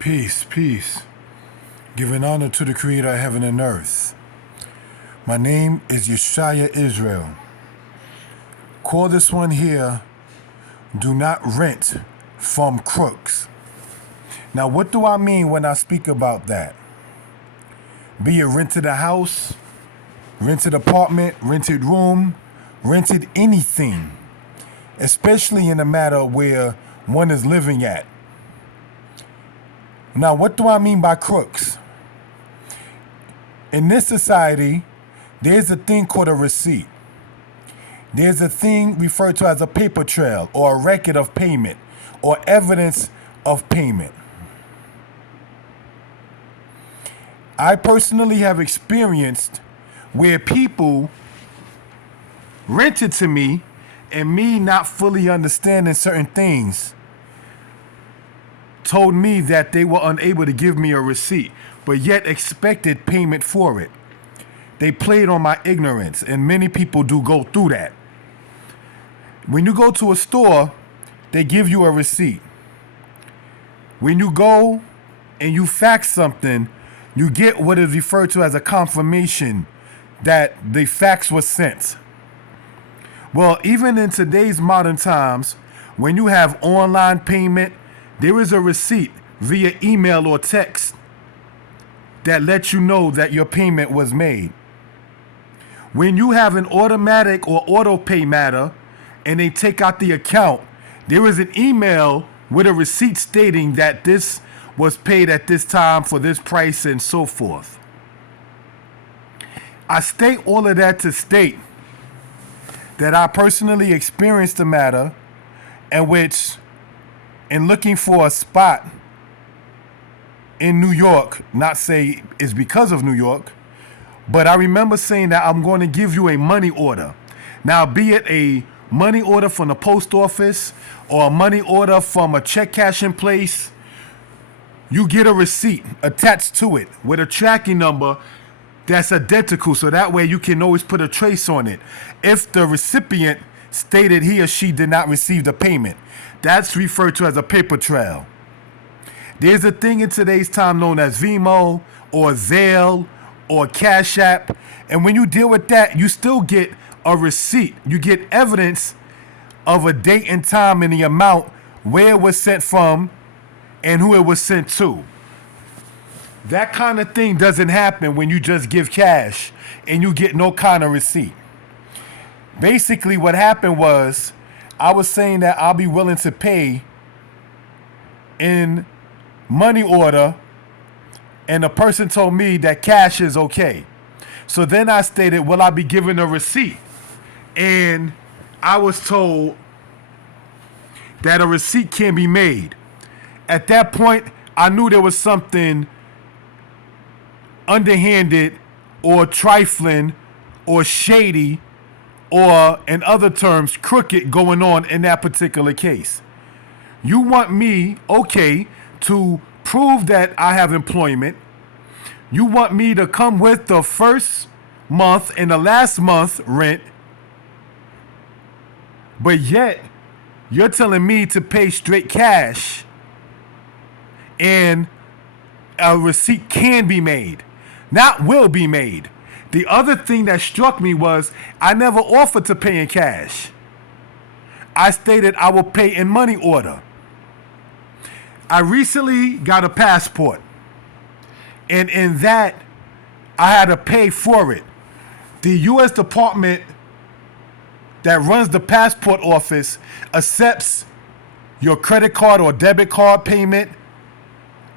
Peace, peace. Giving honor to the Creator of heaven and earth. My name is Yeshaya Israel. Call this one here, do not rent from crooks. Now, what do I mean when I speak about that? Be it rented a house, rented apartment, rented room, rented anything, especially in a matter where one is living at. Now, what do I mean by crooks? In this society, there's a thing called a receipt. There's a thing referred to as a paper trail or a record of payment or evidence of payment. I personally have experienced where people rented to me and me not fully understanding certain things told me that they were unable to give me a receipt, but yet expected payment for it. They played on my ignorance, and many people do go through that. When you go to a store, they give you a receipt. When you go and you fax something, you get what is referred to as a confirmation that the fax was sent. Well, even in today's modern times, when you have online payment, there is a receipt via email or text that lets you know that your payment was made. When you have an automatic or auto pay matter and they take out the account, there is an email with a receipt stating that this was paid at this time for this price and so forth. I state all of that to state that I personally experienced a matter in which, in looking for a spot in New York, not say it's because of New York, but I remember saying that I'm going to give you a money order. Now, be it a money order from the post office or a money order from a check cashing place, you get a receipt attached to it with a tracking number that's identical, so that way you can always put a trace on it. If the recipient stated he or she did not receive the payment, that's referred to as a paper trail. There's a thing in today's time known as Venmo or Zelle or Cash App, and when you deal with that, you still get a receipt. You get evidence of a date and time and the amount, where it was sent from, and who it was sent to. That kind of thing doesn't happen when you just give cash and you get no kind of receipt. Basically, what happened was I was saying that I'll be willing to pay in money order, and the person told me that cash is okay. So then I stated, will I be given a receipt? And I was told that a receipt can be made. At that point, I knew there was something underhanded or trifling or shady or, in other terms, crooked going on in that particular case. You want me, okay, to prove that I have employment. You want me to come with the first month and the last month rent, but yet you're telling me to pay straight cash and a receipt can be made, not will be made. The other thing that struck me was I never offered to pay in cash. I stated I will pay in money order. I recently got a passport, and in that, I had to pay for it. The U.S. Department that runs the passport office accepts your credit card or debit card payment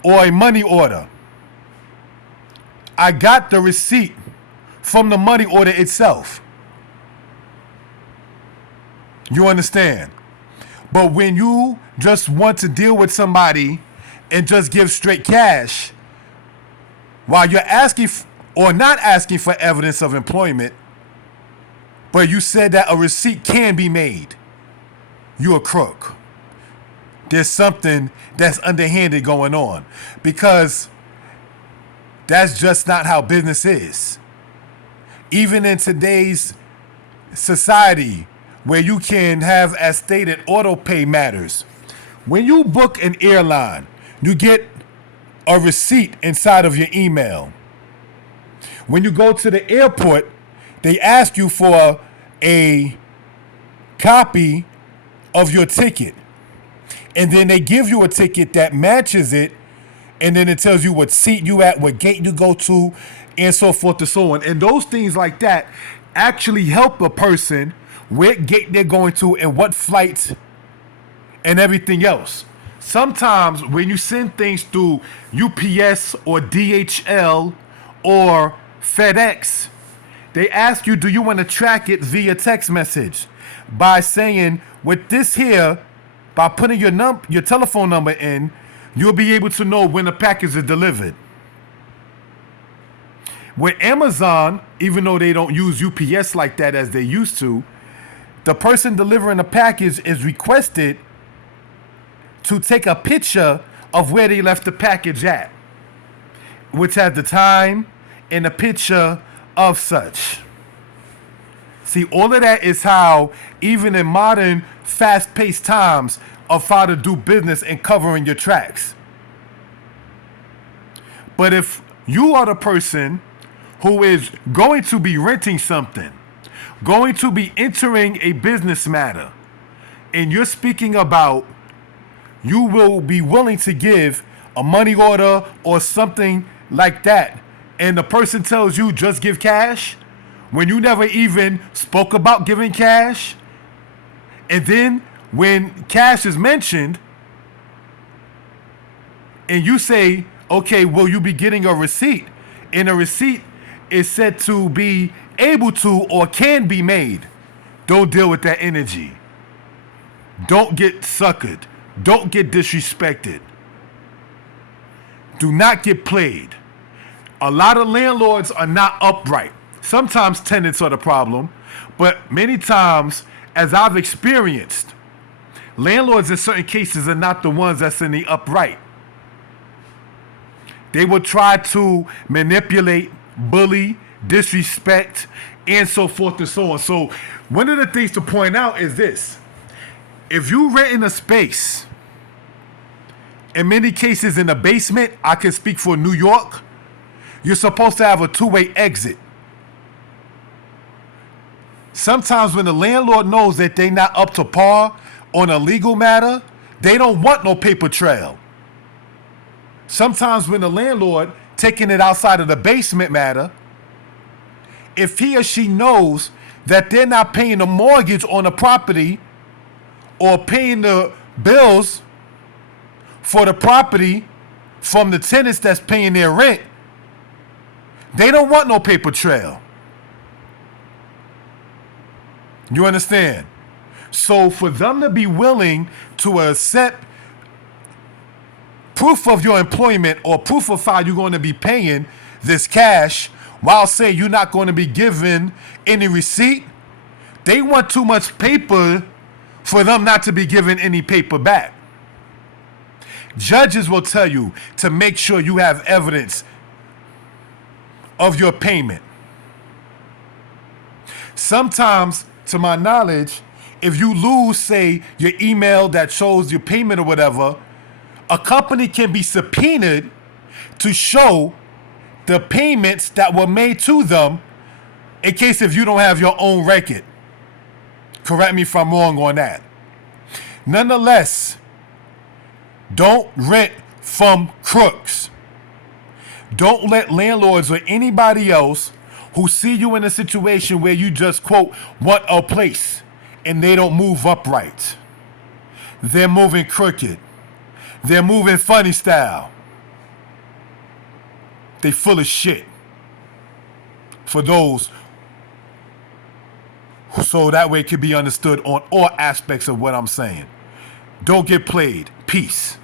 or a money order. I got the receipt from the money order itself. You understand? But when you just want to deal with somebody and just give straight cash, while you're asking or not asking for evidence of employment, but you said that a receipt can be made, you're a crook. There's something that's underhanded going on, because that's just not how business is. Even in today's society, where you can have, as stated, auto pay matters. When you book an airline, you get a receipt inside of your email. When you go to the airport, they ask you for a copy of your ticket. And then they give you a ticket that matches it. And then it tells you what seat you at, what gate you go to, and so forth and so on. And those things like that actually help a person what gate they're going to and what flights and everything else. Sometimes when you send things through UPS or DHL or FedEx, they ask you, do you want to track it via text message? By saying, with this here, by putting your telephone number in, you'll be able to know when the package is delivered. With Amazon, even though they don't use UPS like that as they used to, the person delivering the package is requested to take a picture of where they left the package at, which has the time and a picture of such. See, all of that is how, even in modern fast-paced times, of how to do business and covering your tracks. But if you are the person who is going to be renting something, going to be entering a business matter, and you're speaking about you will be willing to give a money order or something like that, and the person tells you just give cash, when you never even spoke about giving cash, and then when cash is mentioned, and you say, okay, will you be getting a receipt? And a receipt is said to be able to or can be made. Don't deal with that energy. Don't get suckered. Don't get disrespected. Do not get played. A lot of landlords are not upright. Sometimes tenants are the problem, but many times, as I've experienced, landlords in certain cases are not the ones that's in the upright. They will try to manipulate, bully, disrespect, and so forth and so on. So one of the things to point out is this. If you rent in a space, in many cases in the basement, I can speak for New York, you're supposed to have a two-way exit. Sometimes when the landlord knows that they're not up to par on a legal matter, they don't want no paper trail. Sometimes when the landlord taking it outside of the basement matter, if he or she knows that they're not paying the mortgage on the property or paying the bills for the property from the tenants that's paying their rent, they don't want no paper trail. You understand? So for them to be willing to accept proof of your employment or proof of how you're going to be paying this cash while saying you're not going to be given any receipt, they want too much paper for them not to be given any paper back. Judges will tell you to make sure you have evidence of your payment. Sometimes, to my knowledge, if you lose, say, your email that shows your payment or whatever, a company can be subpoenaed to show the payments that were made to them in case if you don't have your own record. Correct me if I'm wrong on that. Nonetheless, don't rent from crooks. Don't let landlords or anybody else who see you in a situation where you just, quote, want a place and they don't move upright. They're moving crooked. They're moving funny style. They full of shit. For those, so that way it can be understood on all aspects of what I'm saying. Don't get played. Peace.